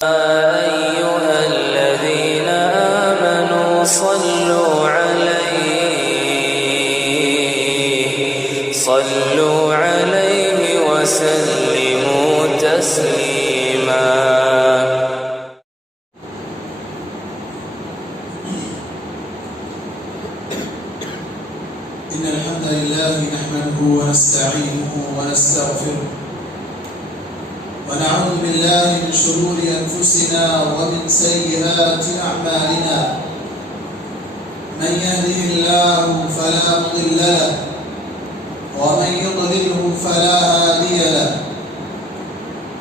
أيها الذين آمنوا صلوا عليه وسلموا تسليما. إن الحمد لله نحمده ونستعينه ونستغفره ونعوذ بالله من شرور أنفسنا ومن سيئات أعمالنا. من يهده الله فلا مضل له ومن يضلله فلا هادي له.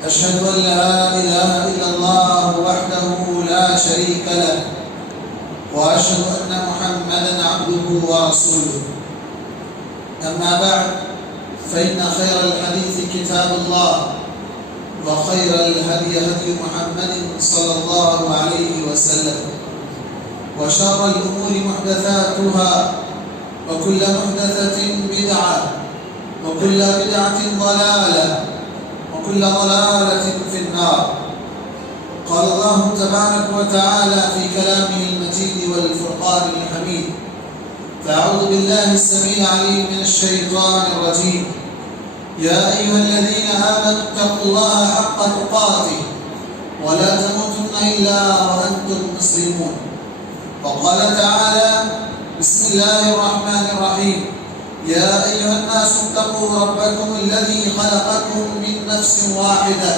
أشهد أن لا إله إلا الله وحده لا شريك له وأشهد أن محمدا عبده ورسوله. أما بعد فإن خير الحديث كتاب الله وخير الهدي هدي محمد صلى الله عليه وسلم وشر الأمور محدثاتها وكل محدثة بدعة وكل بدعة ضلالة وكل ضلالة في النار. قال الله تبارك وتعالى في كلامه المجيد والفرقان الحميد: فأعوذ بالله السميع العليم من الشيطان الرجيم. يا أيها الذين آمنوا اتقوا الله حق تقاته ولا تموتن إلا وأنتم مسلمون. وقال تعالى: بسم الله الرحمن الرحيم. يا أيها الناس اتقوا ربكم الذي خلقكم من نفس واحدة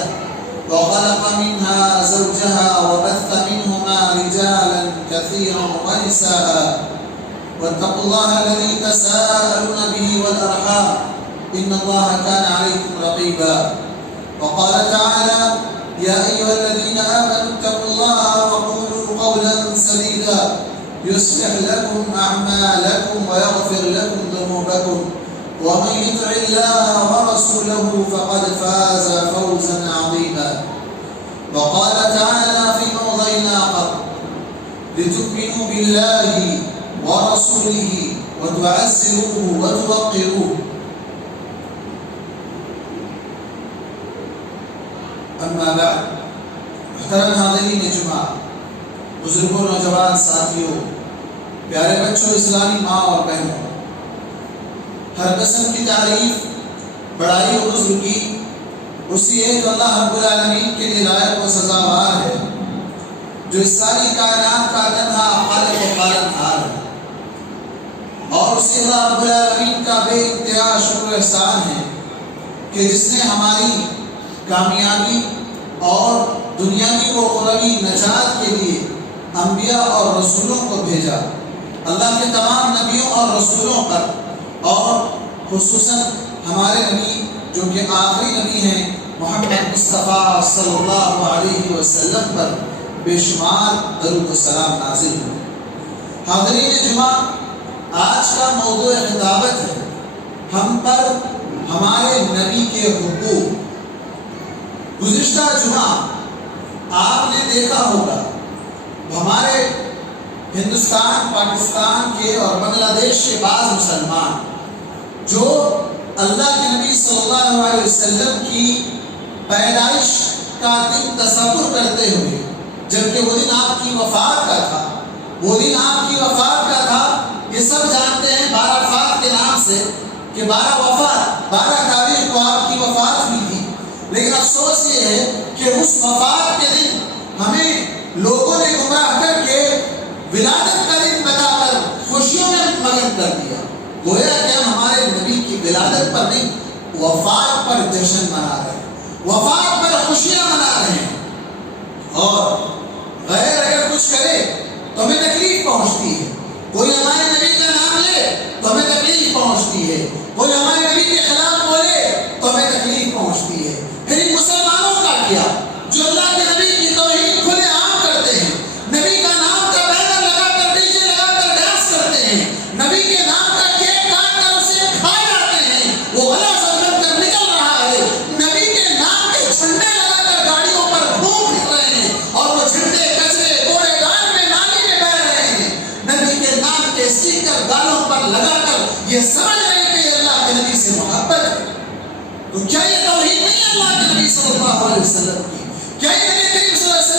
وخلق منها زوجها وبث منهما رجالا كثيرا ونساء واتقوا الله الذي تساءلون به والأرحام إن الله كان عليكم رقيبا. وقال تعالى: يا أيها الذين آمنوا اتقوا الله وقولوا قولا سديدا يصلح لكم أعمالكم ويغفر لكم ذنوبكم ومن يطع الله ورسوله فقد فاز فوزا عظيما. وقال تعالى في موضع آخر: لتؤمنوا بالله ورسوله وتعزروه وتوقروه. اما بعد، محترم حاضرین جمعہ، بزرگوں، نوجوان ساتھیوں، پیارے بچوں، اسلامی ماں اور بہنوں، ہر قسم کی تعریف، بڑائی اور عزم کی اسی ایک اللہ رب العالمین کے لیے لائق و سزاوار ہے جو اس ساری کائنات کا تنہا خالق و پالنہار ہے، اور اسی اللہ رب العالمین کا بے انتہا شکر و احسان ہے کہ جس نے ہماری کامیابی اور دنیاوی و اخروی نجات کے لیے انبیاء اور رسولوں کو بھیجا. اللہ کے تمام نبیوں اور رسولوں پر اور خصوصاً ہمارے نبی جو کہ آخری نبی ہیں محمد مصطفیٰ صلی اللہ علیہ وسلم پر بے شمار درود و سلام نازل ہو. حاضرین جمعہ، آج کا موضوع خطابت ہے ہم پر ہمارے نبی کے حقوق. گزشتہ جمعہ آپ نے دیکھا ہوگا ہمارے ہندوستان، پاکستان کے اور بنگلہ دیش کے بعض مسلمان جو اللہ کے نبی صلی اللہ علیہ وسلم کی پیدائش کا دن تصور کرتے ہوئے، جبکہ وہ دن آپ کی وفات کا تھا، یہ سب جانتے ہیں 12 وفات کے نام سے کہ 12 تاریخ کو آپ کی وفات ہوئی تھی. لیکن افسوس یہ ہے کہ اس وفات کے دن ہمیں لوگوں نے گمراہ کر کے ولادت کا دن بتا کر خوشیوں میں مگن کر دیا. گویا کہ ہم ہمارے نبی کی ولادت پر نہیں، وفات پر جشن منا رہے ہیں، وفات پر خوشیاں منا رہے ہیں. اور غیر اگر کچھ کرے تو ہمیں تکلیف پہنچتی ہے. کوئی ہمارے نبی کا نام لے تو ہمیں تکلیف پہنچتی ہے، کوئی ہمارے نبی کے خلاف بولے تو ہمیں تکلیف پہنچتی ہے. پھر ان مسلمانوں کا کیا جو اللہ کے نبی کی توہین کھلے عام کرتے ہیں، نبی کا نام کا بینر لگا کر ڈیجے لگا کر ڈانس کرتے ہیں، نبی کے نام کا کیک کاٹ کر اسے کھا جاتے ہیں، وہ غلط سمجھ کر نکل رہا ہے. نبی کے نام کے جھنڈے لگا کر گاڑیوں پر گھوم پھر رہے ہیں اور وہ جھنڈے کچرے کوڑے دان میں نالی میں بہ رہے ہیں. نبی کے نام کے اسٹیکر گالوں پر لگا کر یہ سمجھ رہے ہیں کہ اللہ کے نبی سے محبت ہے. تو کیا یہ توحید نہیں اللہ کے نبی صلی اللہ علیہ وسلم کی؟ کیا یہ نبی کریم صلی اللہ علیہ وسلم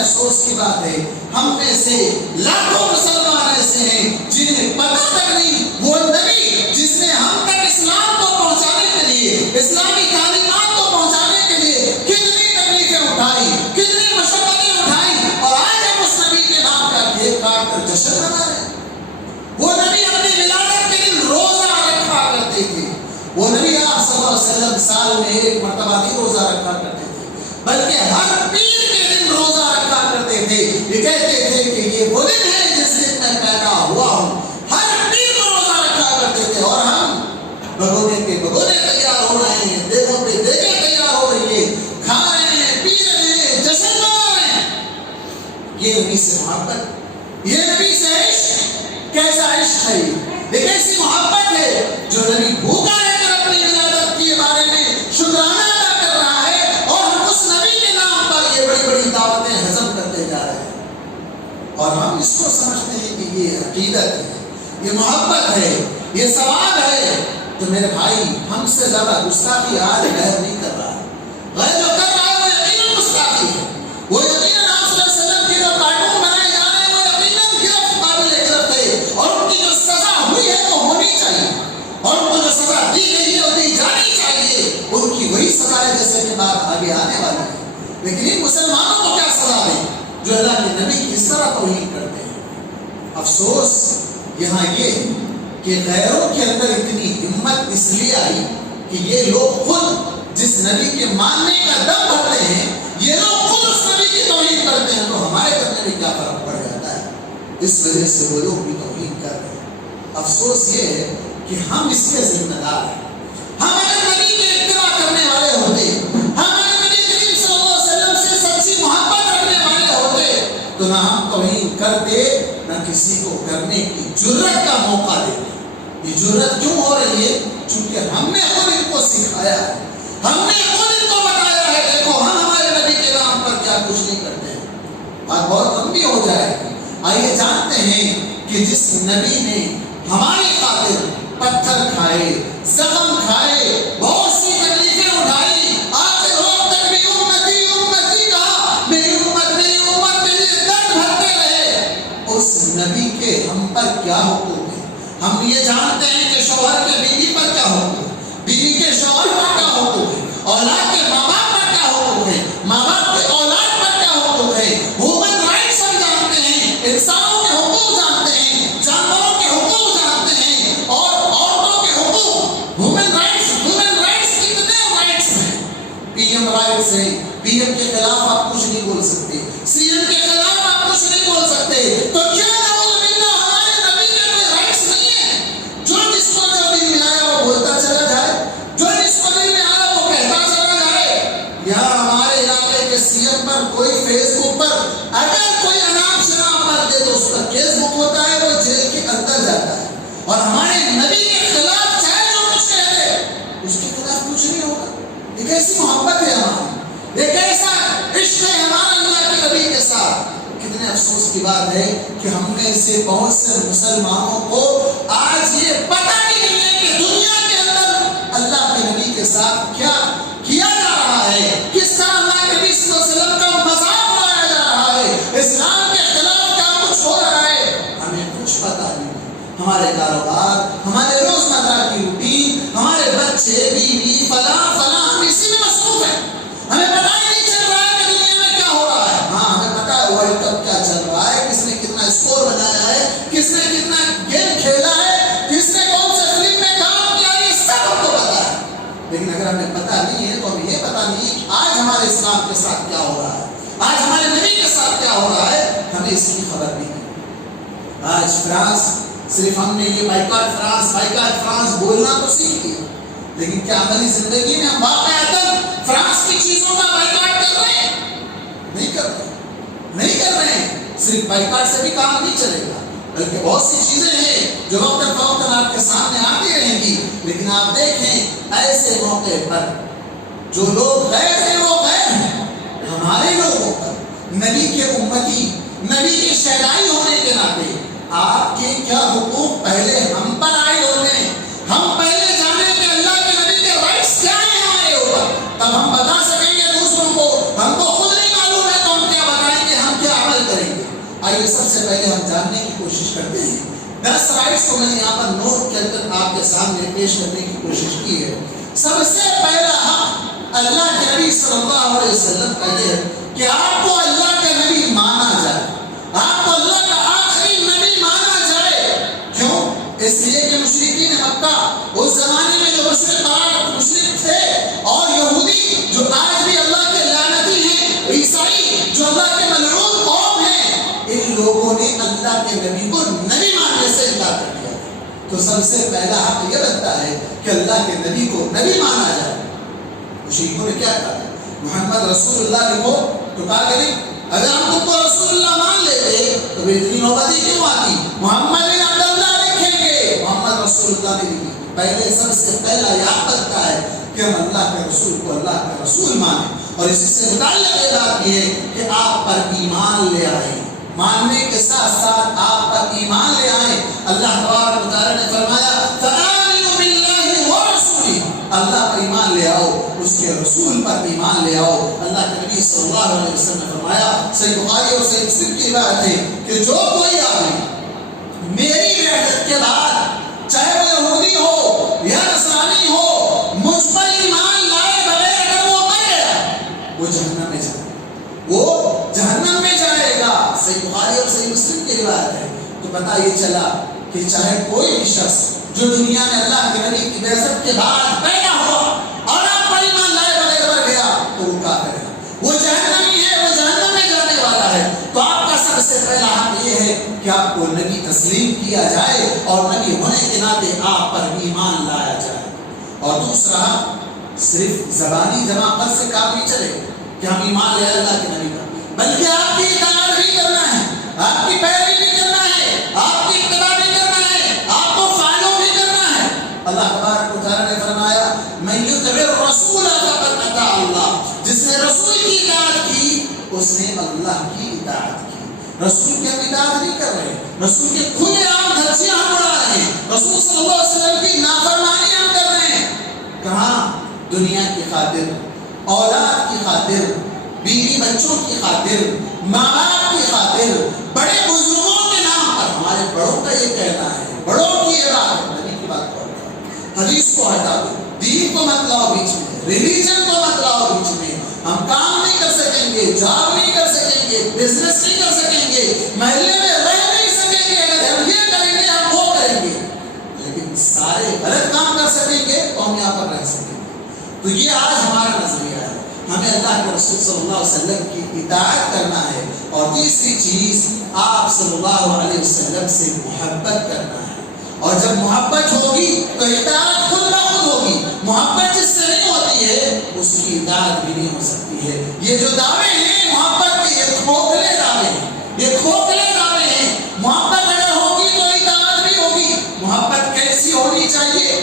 افسوس کی بات ہے ہم میں سے لاکھوں مسلمان ایسے ہیں جنہیں پتہ تک نہیں وہ نبی جس نے ہم تک اسلام کو پہنچانے کے لیے اسلامی تعلیمات کو پہنچانے کے لیے کتنی تکلیفیں اٹھائی کتنی مشقتیں اٹھائی اور آج ہم اس نبی کے نام کا کیک کاٹ کر جشن منا رہے ہیں۔ وہ نبی اپنی ولادت کے دن روزہ رکھا کرتے تھے۔ وہ نبی آپ صلی اللہ علیہ وسلم سال میں ایک مرتبہ ہی روزہ رکھا کرتے تھے بلکہ ہر پیر کے دن روزہ رکھا کرتے تھے۔ یہ کہتے تھے کہ یہ وہ دن ہے جس دن میں پیدا ہوا ہوں۔ ہر پیر کو روزہ رکھا کرتے تھے اور ہم بگونے پہ بگونے تیار ہو رہے ہیں، دیگوں پہ دیگیں تیار ہو رہی ہے، کھا رہے ہیں، پی رہے ہیں، جشن منا رہے ہیں۔ یہ نبی سے محبت، یہ نبی سے عشق، کیسا عشق ہے یہ کیسی محبت ہے جو نبی بھوکا رہ کر اپنی ولادت کے بارے میں شکرانہ ادا کر رہا ہے اور ہم اس نبی کے نام پر یہ بڑی بڑی دعوتیں ہضم کرتے جا رہے ہیں اور ہم اس کو سمجھتے ہیں کہ یہ عقیدت ہے، یہ محبت ہے، یہ ثواب ہے۔ تو میرے بھائی ہم سے زیادہ گستاخی آج غیر نہیں کر رہا ہے، غیر جو کر رہا ہے وہ یقیناً گستاخی ہے، وہ یقیناً آپ صلی اللہ علیہ وسلم کے جو کارٹون بنائے جا رہے ہیں وہ یقیناً گرفت قابل گرفت ہے اور ان کی جو سزا ہوئی ہے وہ ہونی چاہیے اور ان کو جو سزا دی گئی ہے وہ دی جانی چاہیے، ان کی وہی سزا ہے جیسے کہ بات آگے آنے والی ہے۔ لیکن ان مسلمانوں کو کیا سزا دیں جو اللہ کے نبی کی اس طرح توہین کرتے ہیں؟ افسوس یہاں یہ کہ غیروں کے اندر اتنی ہمت اس لیے آئی کہ یہ لوگ خود جس نبی کے ماننے کا دم بھرتے ہیں یہ لوگ خود اس نبی کی توہین کرتے ہیں تو ہمارے کرنے میں کیا فرق پڑ جاتا ہے؟ اس وجہ سے وہ لوگ بھی توہین کرتے ہیں۔ افسوس یہ ہے کہ ہم اس کے ذمہ دار ہیں۔ ہم اگر نبی کے اتباع کرنے والے ہوتے، ہم اگر نبی کریم صلی اللہ علیہ وسلم سے سچی محبت رکھنے والے ہوتے تو نہ ہم توہین کرتے نہ کسی کو کرنے کی جرت کا موقع دیتے۔ یہ جرت کیوں ہو رہی ہے؟ چونکہ ہم نے خود ان کو سکھایا ہے، ہم نے خود ان کو بتایا ہے دیکھو ہم ہمارے نبی کے نام پر کیا کچھ نہیں کرتے ہیں۔ اور بہت لمبی ہو جائے گی، آئیے جانتے ہیں کہ جس نبی نے ہماری خاطر پتھر کھائے، زخم کھائے، بہت سی تکلیفیں اٹھائی، آخر وقت تک بھی امتی امتی کہا، میری امت کے لیے درد بھرتے رہے۔ اس نبی کے ہم پر کیا حقوق ہے؟ ہم یہ جانتے ہیں کہ شوہر کے بیوی پر کیا حقوق ہے، بیوی کے شوہر پر کیا حقوق ہے، اولاد کے ماں باپ پر کیا حقوق ہے، ماں باپ کے اولاد پر کیا حقوق ہے۔ ہیومن رائٹس ہم جانتے ہیں، انسانوں کے حقوق جانتے ہیں، جانوروں کے حقوق جانتے ہیں اور عورتوں کے حقوق۔ ہیومن رائٹس کتنے رائٹس ہیں؟ پی ایم رائٹس ہیں، پی ایم کے خلاف آپ کچھ نہیں بول سکتے، سی ایم کے خلاف آپ کچھ نہیں بول سکتے، تو کیا کوئی فیس بک پر اگر کوئی اناپ شناپ بات دے تو اس کا کیس بک ہوتا ہے، وہ جیل کے اندر جاتا ہے اور ہمارے نبی کے خلاف چاہے جو کچھ کہہ دے اس کے خلاف کچھ نہیں ہوگا۔ یہ کیسی محبت ہے ہماری، یہ کیسا عشق ہے ہمارا اللہ کے نبی کے ساتھ۔ کتنے افسوس کی بات ہے کہ ہم میں سے بہت سے مسلمانوں کو آج یہ پتہ ہی نہیں ہے کہ دنیا کے اندر اللہ کے نبی کے ساتھ کیا کیا جا رہا ہے، کس طرح اللہ کے نبی صلی اللہ علیہ وسلم کا مذاق اڑایا جا رہا ہے، اسلام کے خلاف کیا کچھ ہو رہا ہے، ہمیں کچھ پتہ نہیں۔ ہمارے کاروبار، ہمارے روزمرہ کی روٹین، ہمارے بچے، بیوی، فلاں ہم اسی میں مصروف ہیں، ہمیں پتہ ہی نہیں چل رہا ہے کہ دنیا میں کیا ہو رہا ہے۔ ہاں ہمیں پتہ ہے ورلڈ کپ کیا چل رہا ہے، کس نے کتنا اسکور بنایا ہے، کس نے کتنا گیم کھیلا ہے، کس نے کون سے فلم میں کام کیا، یہ سب ہم کو پتہ ہے۔ لیکن اگر ہمیں پتہ نہیں ہے تو ہمیں یہ پتہ نہیں ہے کہ آج ہمارے اسلام کے ساتھ کیا ہو رہا ہے، آج ہمارے نبی کے ساتھ کیا ہو رہا ہے، ہمیں اس کی خبر نہیں ہے۔ آج فرانس، صرف ہم نے یہ بائیکاٹ فرانس بولنا تو سیکھ لیا، لیکن کیا عملی زندگی میں ہم واقعتاً فرانس کی چیزوں کا بائیکاٹ کر رہے ہیں؟ نہیں کر رہے ہیں۔ صرف بائیکاٹ سے بھی کام نہیں چلے گا، بلکہ بہت سی چیزیں ہیں جو وقتاً فوقتاً آپ کے سامنے آتی رہیں گی، لیکن آپ دیکھیں ایسے موقع پر جو لوگ غیر ہیں وہ غیر ہیں، ہمارے لوگوں پر نبی کے امتی، نبی کی شہدائی ہونے کے ناطے آپ کے کیا حقوق پہلے ہم پر عائد ہوتے ہیں، ہم پہلے جانیں کہ اللہ کے نبی کے رائٹس کیا ہیں ہمارے اوپر، تب ہم بتا سکیں گے دوسروں کو۔ ہم کو خود نہیں معلوم ہے تو ہم کیا بتائیں گے، ہم آئیے سب سے پہلے ہم جاننے کی کوشش کرتے ہیں. 10 رائٹس کو میں نے یہاں پر نوٹ کر کر آپ کے سامنے پیش کرنے کی کوشش کی ہے. سب سے پہلا حق اللہ کے نبی صلی اللہ علیہ وسلم کا یہ ہے کہ آپ کو اللہ کا نبی مانا جائے, آپ کو اللہ کا آخری نبی مانا جائے. کیوں؟ اس لیے کہ مشرکین مکہ اس زمانے میں جو مشرک تھے اور یہودی جو آج بھی اللہ کے لعنتی ہیں, عیسائی جو اللہ کے ملعون قوم ہیں, ان لوگوں نے اللہ کے نبی کو نبی ماننے سے انکار کر دیا. تو سب سے پہلا حق یہ بنتا ہے کہ اللہ کے نبی کو نبی مانا جائے. مشرکوں نے کیا کہا؟ محمد رسول اللہ کو تو کہا کہ نہیں, اگر ہم تم کو رسول اللہ مان لیتے تو اتنی نوبتی کیوں آتی؟ محمد بن عبداللہ لکھیں گے, محمد رسول اللہ نے لکھی. پہلے سب سے پہلا یہ بنتا ہے کہ ہم اللہ کے رسول کو اللہ کا رسول مانیں, اور اسی سے متعلق یہ بات یہ ہے کہ آپ پر ایمان لے آئیں. ماننے کے ساتھ ساتھ آپ پر ایمان لے آئیں. اللہ تبارک و تعالی نے فرمایا فآمنوا باللہ ورسولہ, اللہ پر ایمان لے آؤ, اس کے رسول پر ایمان لے آؤ. اللہ کے نبی صلی اللہ علیہ وسلم نے فرمایا, صحیح بخاری اور صحیح مسلم کی روایت ہے کہ جو کوئی آدمی میری بعثت کے بعد چاہے وہ یہودی ہو یا نصرانی ہو مجھ پر ایمان لائے بغیر اگر وہ مر گیا وہ جہنم میں جائے گا, وہ جہنم میں جائے گا. صحیح بخاری اور صحیح مسلم کی روایت ہے. تو پتہ یہ چلا کہ چاہے کوئی بھی شخص جو دنیا میں اللہ کے نبی کی بعثت کے بعد پیدا ہوا اور آپ پر ایمان لائے بغیر مر گیا تو وہ کافر ہے, وہ جہنمی ہے, وہ جہنم میں جانے والا ہے. تو آپ کا سب سے پہلا حق یہ ہے کہ آپ کو نبی تسلیم کیا جائے اور نبی ہونے کے ناطے آپ پر ایمان لایا جائے. اور دوسرا, صرف زبانی جماعت سے کام نہیں چلے کہ ہم ایمان لے اللہ کے نبی کا, بلکہ آپ کی اطاعت بھی کرنا ہے, آپ کی پیروی بھی کرنا ہے, آپ کی اتباع بھی کرنا ہے, آپ کو فالو بھی کرنا ہے. اللہ تبارک و تعالی نے فرمایا من یطع الرسول فقد اطاع اللہ, جس نے رسول کی اطاعت کی اس نے اللہ کی اطاعت کی. رسول کی ہم اطاعت نہیں کر رہے, رسول کے کھلے عام دھجیاں ہم اڑا رہے ہیں, رسول صلی اللہ علیہ وسلم کی نافرمانی ہم کر رہے ہیں. کہاں؟ دنیا کی خاطر, اولاد کی خاطر, بیوی بچوں کی خاطر, ماں باپ کی خاطر, بڑے بزرگوں کے نام پر. ہمارے بڑوں کا یہ کہنا ہے, بڑوں کی یہ بات ہے, نبی کی بات کو ہٹاؤ, حدیث کو ہٹا دو, دین کو مت لاؤ بیچ میں, ریلیجن کو مت لاؤ بیچ میں. ہم کام نہیں کر سکیں گے, جاب نہیں کر سکیں گے, بزنس نہیں کر سکیں گے, محلے میں رہ نہیں سکیں گے, اگر ہم یہ کریں گے ہم وہ کریں گے, لیکن سارے غلط کام کر سکیں گے تو ہم یہاں پر رہ سکیں گے. تو یہ آج ہمارا نظریہ ہے, ہمیں اللہ کے رسول صلی اللہ علیہ وسلم کی اطاعت کرنا ہے. اور تیسری چیز, آپ صلی اللہ علیہ وسلم سے محبت کرنا ہے. اور جب محبت ہوگی تو اطاعت خود بخود ہوگی. محبت جس سے نہیں ہوتی ہے اس کی اطاعت بھی نہیں ہو سکتی ہے. یہ جو دعوے ہیں محبت کے, یہ کھوکھلے دعوے ہیں, یہ کھوکھلے دعوے ہیں. محبت اگر ہوگی تو اطاعت بھی ہوگی. محبت کیسی ہونی چاہیے؟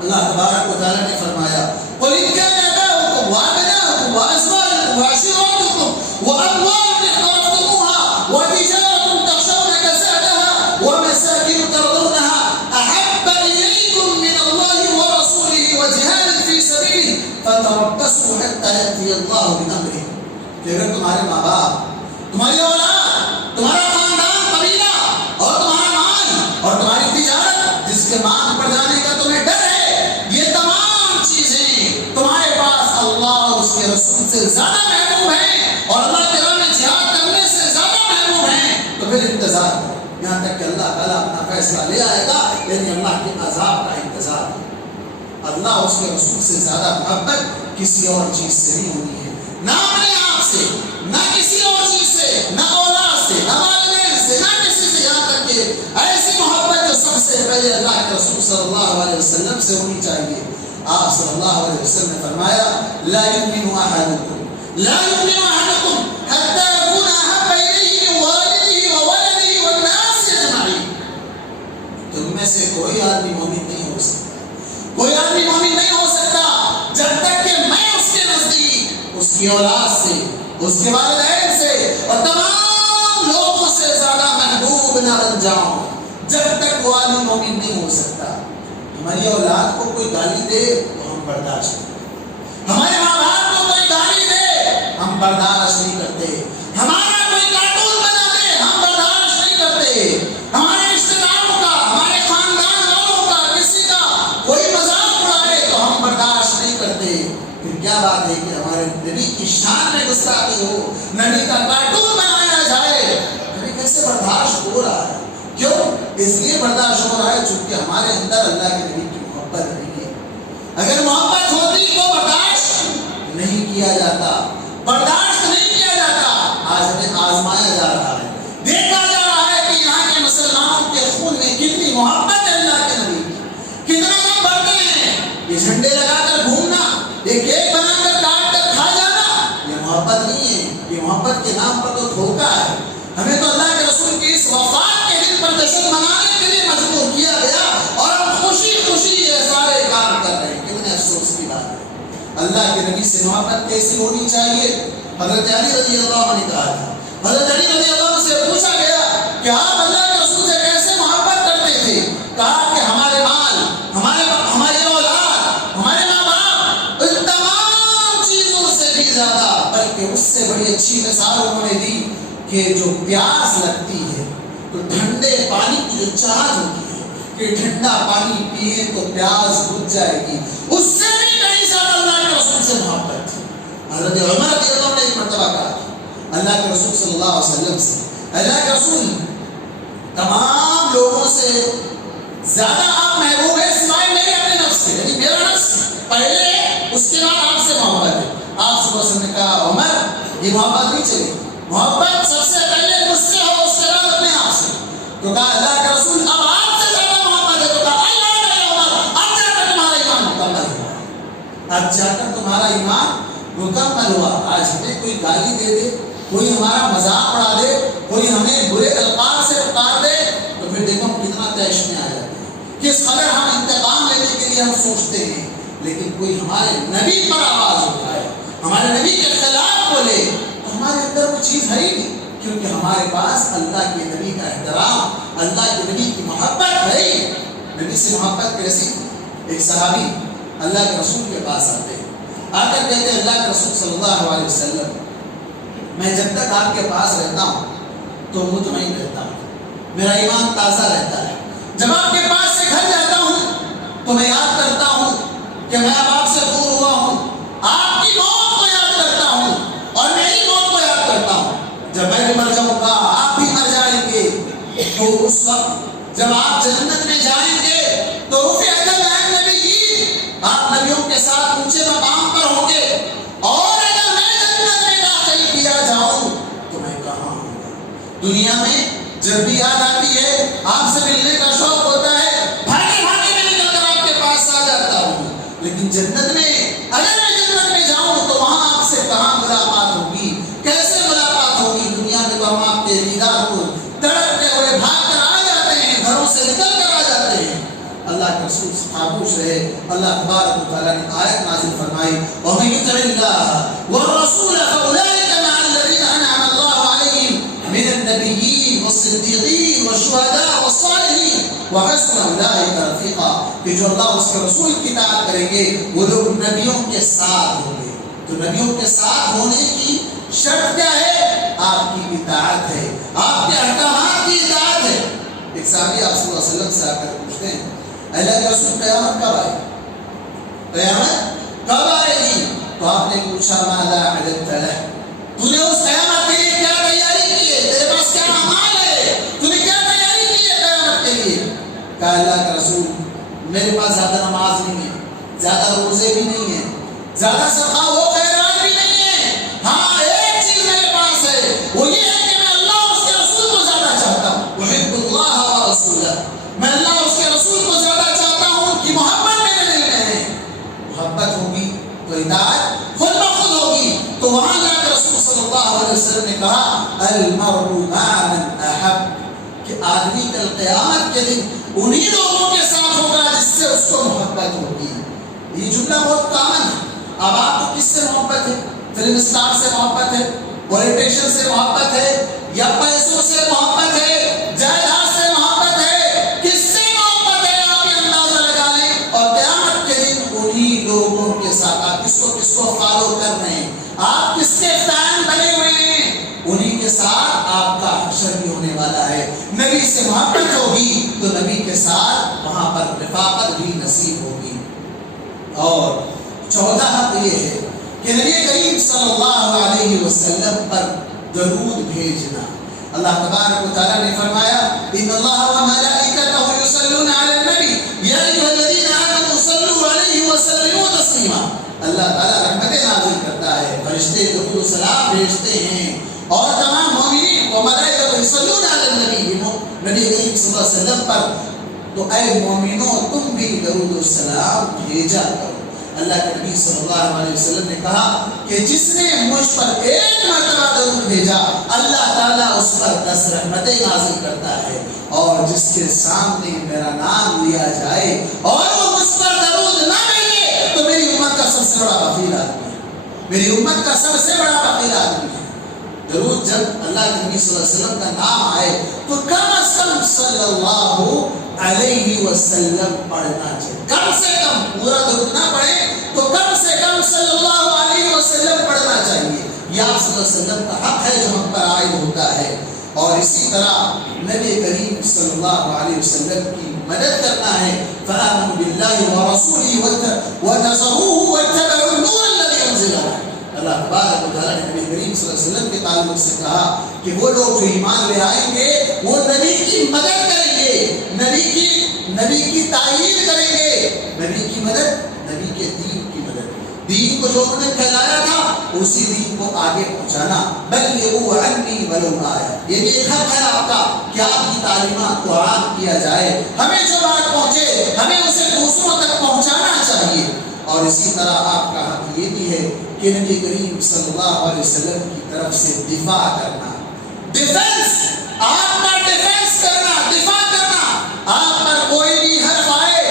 اللہ تبارک و تعالی نے فرمایا قل ان كان آباؤكم وأبناؤكم وأزواجكم وعشيرتكم وأموال اقترفتموها وتجارة تخشون كسادها ومساكن ترضونها أحب إليكم من الله ورسوله وجهاد في سبيله فتربصوا حتى يأتي الله بأمره. کہ اگر تمہارے ماں باپ, تمہاری اولاد, تمہارا خاندان, قبیلہ اور تمہارا مال اور تمہاری تجارت جس کے مال پر جانے کا تمہیں ڈر ہے, یہ تمام چیزیں تمہارے پاس اللہ اور اس کے رسول سے زیادہ محبوب ہیں اور اللہ کے راہ میں جہاد کرنے سے زیادہ محبوب ہیں, تو پھر انتظار کرو یہاں تک کہ اللہ تعالیٰ اپنا فیصلہ لے آئے گا. یعنی اللہ کے عذاب کا انتظار. اللہ اور اس کے رسول سے زیادہ محبت کسی اور چیز سے نہیں ہونی ہے, نہ اپنے آپ سے, نہ کسی اور چیز سے, نہ اولاد سے, نہ والدین سے, نہ کسی سے. یہاں تک کہ ایسی محبت جو سب سے پہلے اللہ کے رسول صلی اللہ علیہ وسلم سے ہونی چاہیے. آپ صلی اللہ علیہ وسلم نے فرمایا لا يؤمن احدكم حتى يكون احب اليه من والده وولده والناس اجمعين. تم میں سے کوئی آدمی مومن نہیں ہو سکتا, کوئی آدمی مومن نہیں ہو سکتا جب تک کہ میں اس کے نزدیک, اس کی اولاد سے, اس کے والدین سے اور تمام لوگوں سے زیادہ محبوب نہ بن جاؤں. جب تک وہ آدمی مومن نہیں ہو سکتا. ہماری اولاد کو کوئی گالی دے تو ہم برداشت کرتے, ہمارے ماں باپ کو کوئی گالی دے ہم برداشت نہیں کرتے, ہمارا کوئی کارٹون بنا دے ہم آزمایا جا رہا ہے، دیکھا جا رہا ہے کہ یہاں کے مسلمانوں کے خون میں کتنی محبت ہے اللہ کے نبی کی، کتنا دم بڑھتے ہیں۔ یہ جھنڈے لگا کر گھومنا، یہ کیک بنا کر کاٹ کر کھا جانا، یہ محبت نہیں ہے، یہ محبت کے نام پر تو دھوکہ ہے۔ ہمیں تو اللہ کے رسول کی اس وفات کے دن پر جشن منانے کے لیے مجبور کیا گیا اور ہم خوشی خوشی یہ سارے کام کر رہے ہیں۔ کتنے افسوس کی بات ہے۔ اللہ کے نبی سے محبت کیسی ہونی چاہیے؟ حضرت علی رضی اللہ عنہ نے کہا تھا، حضرت علی رضی اللہ عنہ سے پوچھا گیا کہ آپ اللہ کے رسول سے کیسے محبت کرتے تھے؟ کہا کہ ہمارے مال، ہماری اولاد، ہمارے ماں باپ، ان تمام چیزوں سے بھی زیادہ، بلکہ اس سے بڑی اچھی مثال انہوں نے دی کہ جو پیاس لگتی ہے تو ٹھنڈے پانی کی جو چاہت ہوتی ہے کہ ٹھنڈا پانی پیے تو پیاس بجھ جائے گی، اس سے بھی کہیں زیادہ اللہ کے رسول سے محبت تھی۔ حضرت عمر رضی اللہ عنہ نے ایک مرتبہ کہا اللہ کے رسول صلی اللہ علیہ وسلم سے، اللہ کے رسول تمام لوگوں سے زیادہ آپ محبوب ہیں سوائے میرے اپنے نفس کے، یعنی میرا نفس پہلے، اس کے بعد آپ سے محبت ہے۔ آپ صلی اللہ علیہ وسلم نے کہا عمر یہ محبت نہیں چلے، محبت سب سے پہلے مجھ سے ہو، اس کے بعد اپنے آپ سے۔ تو کہا اللہ کے رسول اب آپ سے زیادہ محبت ہے، تو کہا اللہ عمر اب جا کر تمہارا ایمان مکمل ہوا، اب جا کر تمہارا ایمان مکمل ہوا۔ آج ہمیں کوئی گالی دے دے، کوئی ہمارا مذاق اڑا دے، کوئی ہمیں برے الفاظ سے پکار دے تو پھر دیکھو ہم کتنا تیش میں آ جاتے ہیں، کس قدر ہم انتقام لینے کے لیے ہم سوچتے ہیں۔ لیکن کوئی ہمارے نبی پر آواز اٹھائے، ہمارے نبی کے خلاف بولے تو ہمارے اندر وہ چیز ہے ہی نہیں، کیونکہ ہمارے پاس اللہ کے نبی کا احترام، اللہ کے نبی کی محبت ہے ہی۔ نبی سے محبت کیسی؟ ایک صحابی اللہ کے رسول کے پاس آتے ہیں، آ کر کہتے ہیں اللہ کے رسول صلی اللہ علیہ وسلم میں جب تک آپ کے پاس رہتا ہوں تو مطمئن رہتا ہوں، میرا ایمان تازہ رہتا ہے، جب آپ کے پاس سے گھر جاتا ہوں تو میں یاد کرتا ہوں کہ میں اب آپ سے دور ہوا ہوں، آپ کی موت کو یاد کرتا ہوں اور میری موت کو یاد کرتا ہوں، جب میں بھی مر جاؤں گا آپ بھی مر جائیں گے، تو اس وقت جب آپ جنت میں جائیں گے تو رفعت النبیین، آپ نبیوں کے ساتھ اونچے مقام پر ہوں گے، اور اگر میں جنت میں داخل کیا جاؤں تو میں کہاں ہوں گا؟ دنیا میں جب بھی یاد آتی ہے، آپ سے ملنے کا شوق ہوتا ہے، بھاگے بھاگے میں نکل کر آپ کے پاس آ جاتا ہوں، لیکن جنت میں اگر میں جنت میں جاؤں تو وہاں آپ سے کہاں ملاقات ہوگی، کیسے ملاقات ہوگی؟ دنیا میں تو ہم آپ کے دیدار کو تڑپتے ہوئے بھاگ کر آ جاتے ہیں، گھروں سے نکل کر آ جاتے ہیں۔ اللہ کے رسول خاموش رہے، اللہ تبارک و تعالیٰ نے آیت نازل فرمائی وَمَن يُطِعِ اللَّهَ وَالرَّسُولَ فَأُولَٰئِكَ مَعَ الَّذِينَ أَنْعَمَ اللَّهُ عَلَيْهِم مِّنَ النَّبِيِّينَ وَالصِّدِّيقِينَ وَالشُّهَدَاءِ وَالصَّالِحِينَ وَحَسُنَ أُولَٰئِكَ رَفِيقًا، کہ جو اللہ اس کے رسول کی اطاعت کریں گے وہ لوگ نبیوں کے ساتھ ہوں گے۔ تو نبیوں کے ساتھ ہونے کی شرط کیا ہے؟ آپ کی اطاعت ہے، آپ کے احکامات کی اطاعت ہے۔ ایک صحابی آپ صلی اللہ علیہ وسلم سے آ کر پوچھتے ہیں اللہ کے رسول قیامت کب آئے گی؟ قیامت کب آئے گی؟ تو آپ نے پوچھا ماذا اعددت لہ، تو نے اس قیامت کے لیے کیا تیاری کی ہے؟ تیرے پاس کیا اعمال ہے؟ تو نے کیا تیاری کی ہے قیامت کے لیے؟ کہا اللہ کا رسول میرے پاس زیادہ نماز نہیں ہے، زیادہ روزے بھی نہیں ہیں، زیادہ صدقہ و خیرات بھی نہیں ہے، ہاں ایک چیز میرے پاس ہے، وہ یہ ہے کہ میں اللہ اور اس کے رسول کو زیادہ چاہتا ہوں، احب اللہ ورسولہ، میں اللہ اور اس کے رسول کو زیادہ چاہتا ہوں کہ محبت میرے دل میں ہے۔ محبت ہوگی تو اطاعت خود بخود ہوگی۔ تو وہاں اللہ کے رسول صلی اللہ علیہ وسلم نے کہا المرء مع من احب، کہ آدمی کل قیامت کے دن انہی لوگوں کے ساتھ ہوگا جس سے اس کو محبت ہوگی۔ یہ جملہ بہت کامن ہے۔ اب آپ کو کس سے محبت ہے؟ فلم اسٹار سے محبت ہے، پولیٹیشین سے محبت ہے، یا پیسوں سے محبت ہے، جائیداد سے محبت ہے، کس سے محبت ہے آپ یہ اندازہ لگا لیں، اور قیامت کے دن انہی لوگوں کے ساتھ آپ کس کو فالو کر رہے ہیں، آپ کس کے فین بنے ہوئے ہیں، انہی کے ساتھ آپ کا حشر بھی ہونے والا ہے۔ نبی سے محبت ہوگی تو نبی کے ساتھ وہاں پر رفاقت بھی نصیب ہوگی۔ اور چوتھا حق یہ ہے کہ نبی کریم صلی اللہ علیہ وسلم پر درود بھیجنا۔ اللہ تبارک و تعالیٰ نے فرمایا ان اللہ وملائکتہ یصلون علی النبی یا ایھا الذین آمنوا صلوا علیہ وسلموا تسلیما۔ اللہ تعالیٰ رحمتیں نازل کرتا ہے، فرشتے درود و سلام بھیجتے ہیں، اور تمام مومنین صلی اللہ علیہ وسلم پر تو اے مومنوں تم بھی درود و سلام بھیجا کرو۔ اللہ کے نبی صلی اللہ علیہ وسلم نے کہا کہ جس نے مجھ پر ایک مرتبہ درود بھیجا اللہ تعالیٰ اس پر 10 رحمتیں نازل کرتا ہے، اور جس کے سامنے میرا نام لیا جائے اور وہ مجھ پر درود نہ بھیجے تو میری امت کا سب سے بڑا بخیل آدمی ہے، میری امت کا سب سے بڑا بخیل آدمی ہے۔ درود جب اللہ کے نبی صلی اللہ علیہ وسلم کا نام آئے تو کم از کم صلی اللہ علیہ وسلم پڑھنا چاہیے، کم سے کم پورا درود نہ پڑھے تو کم سے کم صلی اللہ علیہ وسلم پڑھنا چاہیے۔ یہ آپ صلی اللہ علیہ وسلم کا حق ہے جو ہم پر عائد ہوتا ہے۔ اور اسی طرح نبی کریم صلی اللہ علیہ وسلم کی مدد کرنا ہے۔ فآمنوا باللہ ورسولہ ونصروہ واتبعوا النور الذی انزل۔ اللہ تبارک و تعالیٰ نے نبی کریم صلی اللہ علیہ وسلم کے تعلق سے کہا کہ وہ لوگ جو ایمان لے آئیں گے وہ نبی کی مدد کریں گے، نبی کی تائید کریں گے۔ نبی کی مدد، نبی کے دین کی مدد، دین کو جو انہوں نے پھیلایا تھا اسی دین کو آگے پہنچانا۔ بلغوا عنی ولو آیہ، یہ بھی ایک حق ہے آپ کا کہ آپ کی تعلیمات کو عام کیا جائے، ہمیں جو بات پہنچے ہمیں اسے دوسروں تک پہنچانا چاہیے۔ اور اسی طرح آپ کا حق یہ بھی ہے کہ نبی کریم صلی اللہ علیہ وسلم کی طرف سے دفاع کرنا، ڈیفنس، آپ کا ڈیفنس کرنا، دفاع کرنا۔ آپ پر کوئی بھی حرف آئے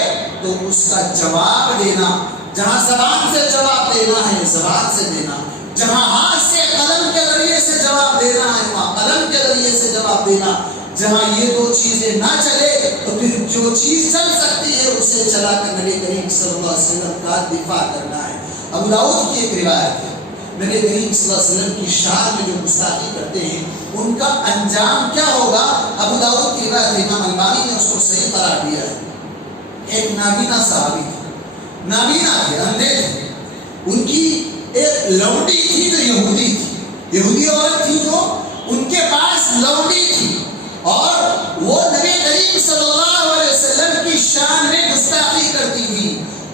تو اس کا جواب دینا، جہاں زبان سے جواب دینا ہے زبان سے دینا، جہاں ہاتھ سے قلم کے ذریعے سے جواب دینا ہے وہاں قلم کے ذریعے سے جواب دینا۔ جہاں یہ دو چیزیں نہ چلے تو پھر جو چیز چل سکتی ہے اسے چلا کر نبی کریم صلی اللہ علیہ وسلم کا دفاع کرنا ہے۔ ابو داؤد کی ایک روایت ہے، نبی کریم صلی اللہ علیہ وسلم کی شان میں جو گستاخی کرتے ہیں ان کا انجام کیا ہوگا۔ ابو داؤد کی روایت امام البانی نے اس کو صحیح قرار دیا ہے۔ ایک نابینا صحابی تھے، نابینا تھے، اندھے تھے، ان کی ایک لونڈی تھی جو یہودی تھی، یہودی عورت تھی جو ان کے پاس لونڈی تھی، اور وہ نبی کریم صلی اللہ علیہ وسلم کی شان میں گستاخی کرتی تھی،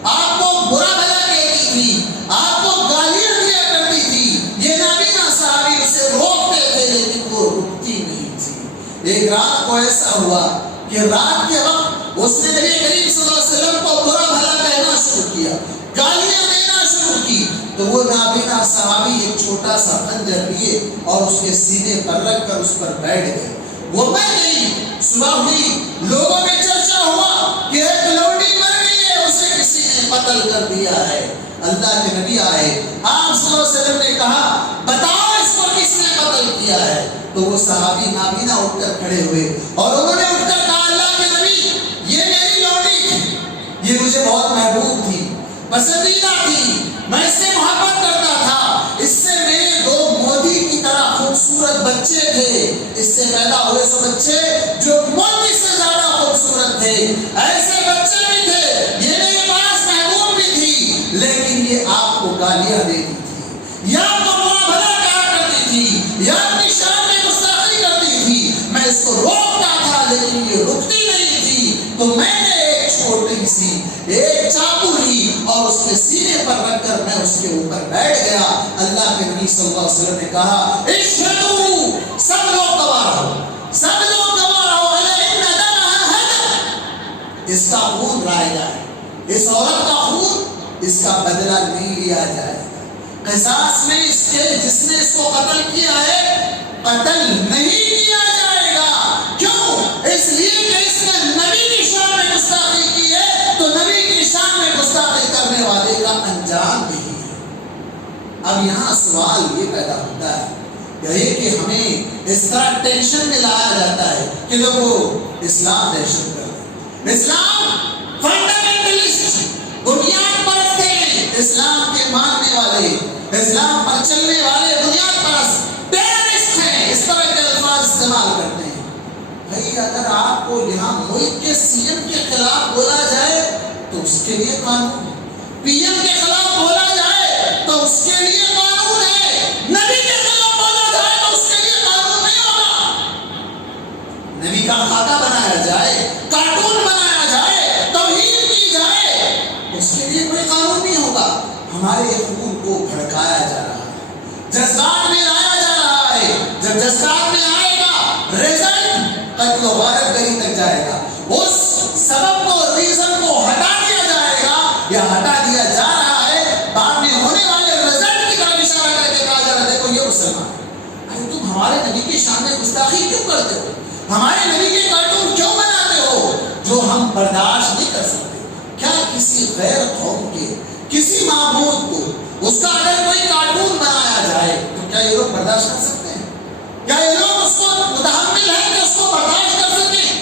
آپ کو برا بھلا کہتی تھی، آپ کو گالیاں دیا کرتی تھی۔ یہ نابینا صحابی اسے روکتے تھے لیکن وہ رکتی نہیں تھی۔ ایک رات کو ایسا ہوا کہ رات کے وقت اس نے نبی کریم صلی اللہ علیہ وسلم کو برا بھلا کہنا شروع کیا، گالیاں دینا شروع کی، تو وہ نابینا صحابی ایک چھوٹا سا خنجر لیے اور اس کے سینے پر رکھ کر اس پر بیٹھ گئے۔ وہ مر گئی، صبح ہوئی، لوگوں میں چرچا ہوا کہ ایک لونڈی مر گئی ہے، اسے کسی نے قتل کر دیا ہے۔ اللہ کے نبی آئے، آپ صلی اللہ علیہ وسلم نے کہا بتاؤ اس کو کس نے قتل کیا ہے۔ تو وہ صحابی نابینا اٹھ کر کھڑے ہوئے اور انہوں نے اٹھ کر کہا اللہ کے نبی یہ میری لونڈی تھی، یہ مجھے بہت محبوب تھی، پسندیدہ تھی، میں اس سے محبت کرتا تھا، اس سے میرے 2 موتی کی طرح خوبصورت بچے تھے، اس سے پیدا ہوئے سو بچے جو موتی سے زیادہ خوبصورت تھے، ایسے بچے بھی تھے، یہ میرے پاس محبوب بھی تھی، لیکن یہ آپ کو گالیاں دیتی تھی، یا آپ کو برا بھلا کہا کرتی تھی، یا اپنی شان میں گستاخی کرتی تھی۔ میں اس کو روکتا تھا لیکن یہ رکتی نہیں تھی، تو میں نے ایک چھوٹی سی ایک چاقو لی اور اس کے سینے پر رکھ کر میں اس کے اوپر بیٹھ گیا۔ اللہ کے نبی صلی اللہ علیہ وسلم نے کہا اشہدوا، سب لوگ گواہ رہو، سب لوگ گواہ رہو، ان دمها هدر، اس کا خون رائے جائے، اس عورت کا خون، اس کا بدلہ نہیں لیا جائے گا، قصاص میں اس کے جس نے اس کو قتل کیا ہے قتل نہیں کیا جائے گا۔ کیوں؟ اس لیے کہ اس نے نبی کی شان میں گستاخی کی ہے، تو نبی کی شان میں گستاخی کرنے والے کا انجام یہی ہے۔ اب یہاں سوال یہ پیدا ہوتا ہے یہ کہ ہمیں اس طرح ٹینشن میں لایا جاتا ہے کہ لوگوں اسلام دہشت گرد، اسلام فنڈامنٹلسٹ، بنیاد پرست ہیں، اسلام کے ماننے والے، اسلام پر چلنے والے بنیاد پرست ٹیررسٹ ہیں، اس طرح کے الفاظ استعمال کرتے ہیں۔ بھائی اگر آپ کو یہاں ملک کے سی ایم کے خلاف بولا جائے تو اس کے لیے قانون، پی ایم کے خلاف بولا جائے تو اس کے لیے قانون ہے، نبی کے خلاف بولا جائے تو اس کے لیے قانون نہیں ہوگا۔ نبی کا خاکہ بنایا جائے، کارٹون بنایا جائے، توہین کی جائے، اس کے لیے کوئی قانون نہیں ہوگا۔ ہمارے خون کو بھڑکایا جا رہا ہے، جذبات میں لایا جا رہا ہے، جب جذبات میں آئے گا رزلٹ قتل و غارت گری تک جائے گا، اس سبب کو، ریزن کو ہٹا دیا جائے گا یا ہٹا دیا جا رہا ہے، بعد میں ہونے والے رزلٹ کی طرف اشارہ کر کے کہا جا رہا ہے دیکھو یہ مسلمان ہے۔ ارے تم ہمارے نبی کی شان میں گستاخی کیوں کرتے ہو؟ ہمارے نبی کے کارٹون کیوں بناتے ہو جو ہم برداشت نہیں کر سکتے؟ کیا کسی غیر قوم کے کسی معبود کو اس کا اگر کوئی کارٹون بنایا جائے تو کیا یہ لوگ برداشت کر سکتے ہیں؟ کیا یہ لوگ اس کو متحمل ہیں کہ اس کو برداشت کر سکتے ہیں؟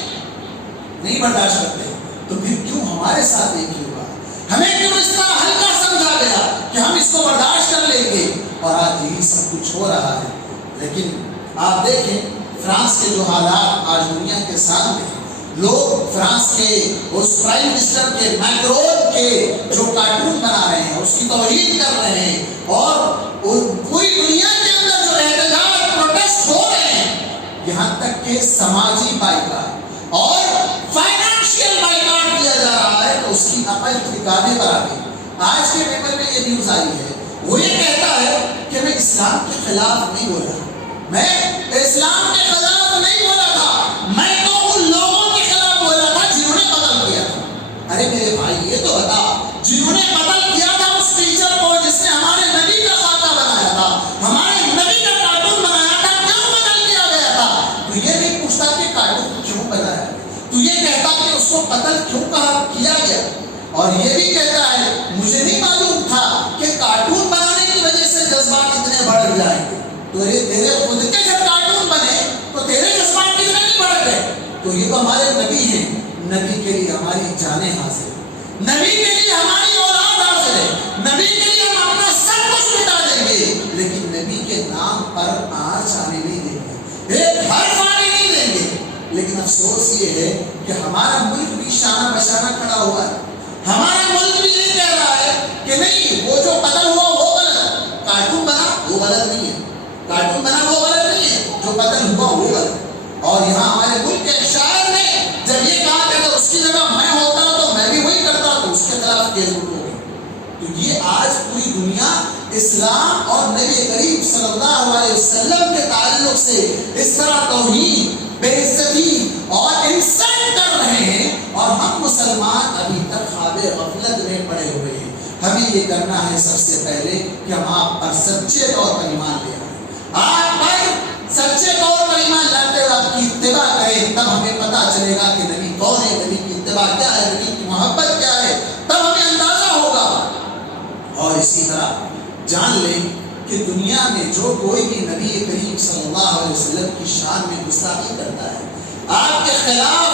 نہیں برداشت کرتے۔ تو پھر کیوں ہمارے ساتھ ایک ہی ہوا؟ ہمیں کیوں اس طرح ہلکا سمجھا گیا کہ ہم اس کو برداشت کر لیں گے؟ اور آج یہی سب کچھ ہو رہا ہے۔ لیکن آپ دیکھیں فرانس کے جو حالات آج دنیا کے سامنے ہیں، لوگ فرانس کے اس پرائم منسٹر کے میکرون کے جو کارٹون بنا رہے ہیں اس کی توہین کر رہے ہیں، اور پوری دنیا کے اندر جو احتجاج پروٹیسٹ ہو رہے ہیں، یہاں تک کہ سماجی بائیکاٹ اور فائنانشیل بائیکاٹ کیا جا رہا ہے، تو اس کی عقل ٹھکانے پر آ گئی۔ آج کے پیپر میں یہ نیوز آئی ہے، وہ یہ کہتا ہے کہ میں اسلام کے خلاف نہیں بولا، میں اسلام کے خلاف نہیں بولا تھا، میں تو ان لوگوں کے خلاف بولا تھا جنہوں نے قتل کیا تھا۔ ارے میرے بھائی یہ تو بتا، جنہوں نے قتل کیا تھا اس ٹیچر کو جس نے ہمارے نبی کا خاکہ بنایا تھا، ہمارے نبی کا کارٹون بنایا تھا، کیوں قتل کیا گیا تھا؟ تو یہ نہیں پوچھتا کہ کارٹون کیوں بنایا، تو یہ کہتا کہ اس کو قتل کیوں کیا گیا، اور یہ بھی کہتا ہے مجھے نہیں معلوم تھا کہ کارٹون بنانے کی وجہ سے جذبات اتنے بڑھ جائیں گے۔ تو تیرے خود کے جب کارٹون بنے تو تیرے جذبات کتنے نہیں بڑھ گئے؟ تو یہ تو ہمارے نبی ہیں، نبی کے لیے ہماری جانیں حاضر ہیں، نبی کے لیے ہماری اولاد حاضر ہے، نبی کے لیے ہم اپنا سب کچھ مٹا دیں گے، لیکن نبی کے نام پر آنچ آنے نہیں دیں گے، ایک حرف آنے نہیں دیں گے۔ لیکن افسوس یہ ہے کہ ہمارا ملک بھی شانہ بشانہ کھڑا ہوا ہے، ہمارا ملک بھی یہ کہہ رہا ہے کہ نہیں وہ جو قتل ہوا وہ غلط، کارٹون بنا وہ غلط نہیں ہے، کارٹون بنا وہ غلط نہیں ہے، جو قتل ہوا وہ غلط۔ اور یہاں ہمارے ملک کے شاعر نے جب یہ کہا کہ اگر اس کی جگہ میں ہوتا تو میں بھی وہی کرتا، تو اس کے خلاف کیس ہو گئی۔ تو یہ آج پوری دنیا اسلام اور نبی کریم صلی اللہ علیہ وسلم کے تعلق سے اس طرح توہین، بے عزتی اور انسلٹ کر رہے ہیں، اور ہم مسلمان ابھی تک خواب غفلت میں پڑے ہوئے ہیں۔ ہمیں یہ کرنا ہے سب سے پہلے کہ ہم آپ پر سچے طور پر ایمان لے آئیں، آپ پر سچے طور پر ایمان لاتے ہوئے آپ کی اتباع کریں، تب ہمیں پتہ چلے گا کہ نبی کون ہے، نبی کی اتباع کیا ہے، نبی کی محبت کیا ہے، تب ہمیں اندازہ ہوگا۔ اور اسی طرح جان لیں کہ دنیا میں جو کوئی بھی نبی کریم صلی اللہ علیہ وسلم کی شان میں گستاخی کرتا ہے، آپ کے خلاف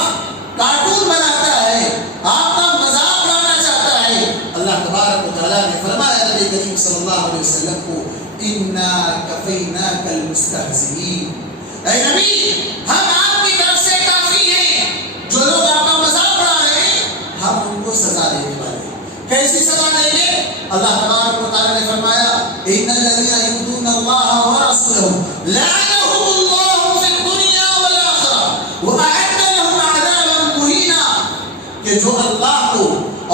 کارٹون بناتا ہے، آپ کا مذاق اڑانا چاہتا ہے، اللہ تبارک و تعالیٰ نے فرمایا نبی کریم صلی اللہ علیہ وسلم کو اِنَّا كَفَيْنَاكَ الْمُسْتَهْزِئِينَ، اے نبی ہم آپ کی طرف سے کافی ہیں، جو لوگ آپ کا مذاق اڑا رہے ہیں ہم ان کو سزا دینے والے ہیں۔ کیسی سزا دیں گے؟ اللہ تبارک و تعالیٰ نے فرمایا إِنَّ الَّذِينَ يُؤْذُونَ اللَّهَ وَرَسُولَهُ لَعَنَهُمُ اللَّهُ فِي الدُّنْيَا وَالْآخِرَةِ وَأَعَدَّ لَهُمْ عَذَابًا مُهِينًا، کہ جو اللہ کو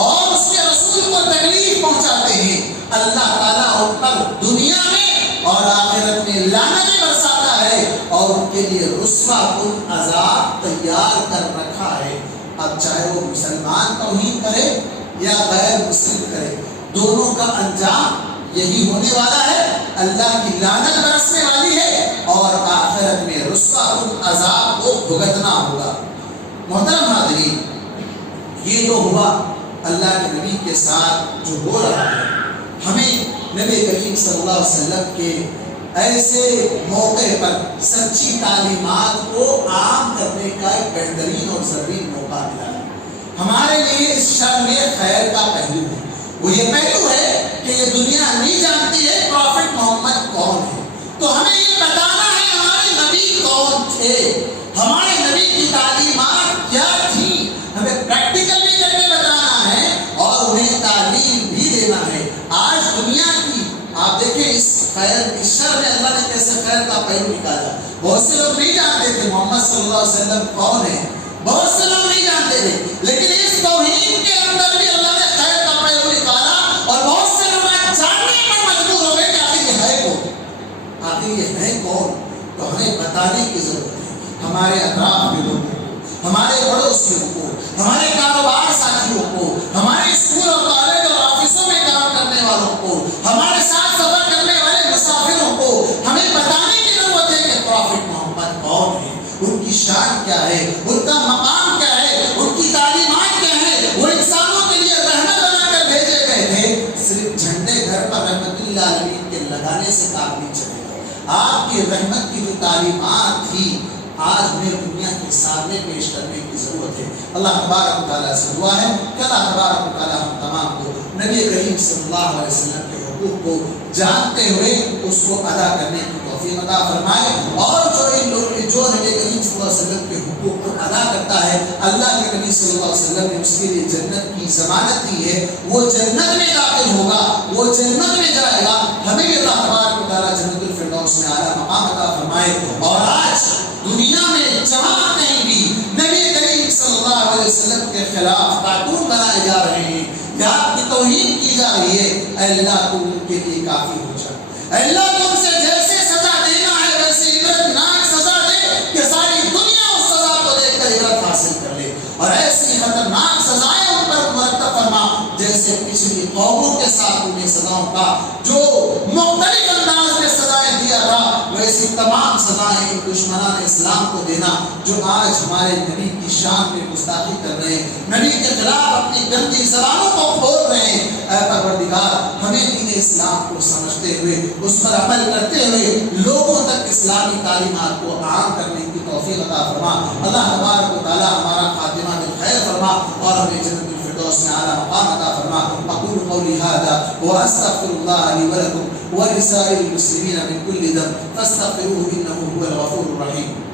اور اس کے رسول کو تکلیف پہنچاتے ہیں، اللہ تعالیٰ ان پر دنیا میں اور آخرت میں لعنت برساتا ہے، اور ان کے لیے رسوا کن عذاب تیار کر رکھا ہے۔ اب چاہے وہ مسلمان توہین کرے یا غیر مسلم کرے، دونوں کا انجام یہی ہونے والا ہے، اللہ کی لعنت برسنے والی ہے، اور آخرت میں رسوا کن عذاب کو بھگتنا ہوگا۔ محترم حاضرین، یہ تو ہوا اللہ کے نبی کے ساتھ جو ہو رہا ہے۔ ہمیں نبی کریم صلی اللہ علیہ وسلم کے ایسے موقع پر سچی تعلیمات کو عام کرنے کا ایک بہترین اور ضروری موقع ملا ہے۔ ہمارے لیے اس شر میں خیر کا پہلو ہے، وہ یہ پہلو ہے کہ یہ دنیا نہیں جانتی ہے پروفٹ محمد کون ہے، تو ہمیں یہ بتانا ہے ہمارے نبی کون تھے، ہمارے نبی کی تعلیمات کیا تھی، ہمیں پریکٹیکل بھی کر کے بتانا ہے اور انہیں تعلیم بھی دینا ہے۔ آج دنیا کی آپ دیکھیں اس خیر اس شر میں اللہ نے کیسے خیر کا پہلو نکالا۔ بہت سے لوگ نہیں جانتے تھے محمد صلی اللہ علیہ وسلم کون ہے، بہت سے لوگ نہیں جانتے تھے، لیکن اس توہین کے اندر بھی اللہ نے خیر کا پہلو نکالا، اور بہت سے لوگ آج جاننے پر مجبور ہو گئے کہ آخر یہ ہے کون، آخر یہ ہے کون۔ تو ہمیں بتانے کی ضرورت ہے، ہمارے اطراف میں لوگ ہیں، ہمارے پڑوسیوں کو، ہمارے کاروبار ساتھیوں کو، ہمارے اسکول اور کالج اور آفسوں میں کام کرنے والوں کو، ہمارے ساتھ سفر کرنے والے مسافروں کو ہمیں بتانے کی ضرورت ہے کہ پروفٹ محمد کون ہے، ان کی شان کیا ہے، ان کا مقام کیا ہے، ان کی تعلیمات کیا ہے۔ وہ انسانوں کے لیے رحمت بنا کر بھیجے گئے تھے۔ صرف جھنڈے گھر پر رحمت للعالمین کے لگانے سے کام نہیں چلے گا۔ آپ کی رحمت کی جو تعلیمات تھی آج ہمیں دنیا کے سامنے پیش کرنے کی ضرورت ہے۔ اللہ تبارک و تعالیٰ سے دعا ہے کہ اللہ تبارک و تعالیٰ ہم تمام کو نبی کریم صلی اللہ علیہ وسلم کے حقوق کو جانتے ہوئے اس کو ادا کرنے کی توفیق عطا فرمائے، اور جو نبی کریم صلی اللہ علیہ وسلم کے حقوق کو ادا کرتا ہے، اللہ کے نبی صلی اللہ علیہ وسلم نے اس کے لیے جنت کی ضمانت دی ہے، وہ جنت میں داخل ہوگا، وہ جنت میں جائے گا۔ ہمیں بھی اللہ تبارک و تعالیٰ جنت الفردوس میں اعلیٰ مقام عطا فرمائے۔ اور آج دنیا میں جہاں کہیں بھی نبی کریم صلی اللہ علیہ وسلم کے خلاف کارٹون بنائے جا رہے ہیں یا آپ کی توہین کی جا رہی ہے، اے اللہ تو ان کے لیے کافی ہو جائے، اے اللہ تو ان سے جیسے سزا دینا ہے ویسے عبرتناک سزا دے کہ ساری دنیا اس سزا کو دیکھ کر عبرت حاصل کر لے، اور ایسی خطرناک سزائیں ان پر مرتب فرما جیسے پچھلی قوموں کے ساتھ انہیں سزاؤں کا جو مختلف انداز میں سزائیں دیا تھا، ویسی تمام سزائیں ان دشمنان اسلام کو دینا جو آج ہمارے نبی کی شان میں گستاخی کر رہے ہیں، نبی کے خلاف اپنی گندی زبانوں کو کھول رہے ہیں۔ اے پروردگار، ہمیں دین اسلام کو سمجھتے ہوئے اس پر عمل کرتے ہوئے لوگوں تک اسلامی تعلیمات کو عام کرنے کی توفیق عطا فرما۔ اللہ تبارک و تعالیٰ ہمارا خاتمہ بالخیر فرما اور ہمیں جنت الفردوس میں اعلیٰ مقام عطا فرما۔ اقول قولی ھذا واستغفر اللہ لی ولکم ولسائر المسلمین من کل ذنب فاستغفروہ انہ هو الغفور الرحیم۔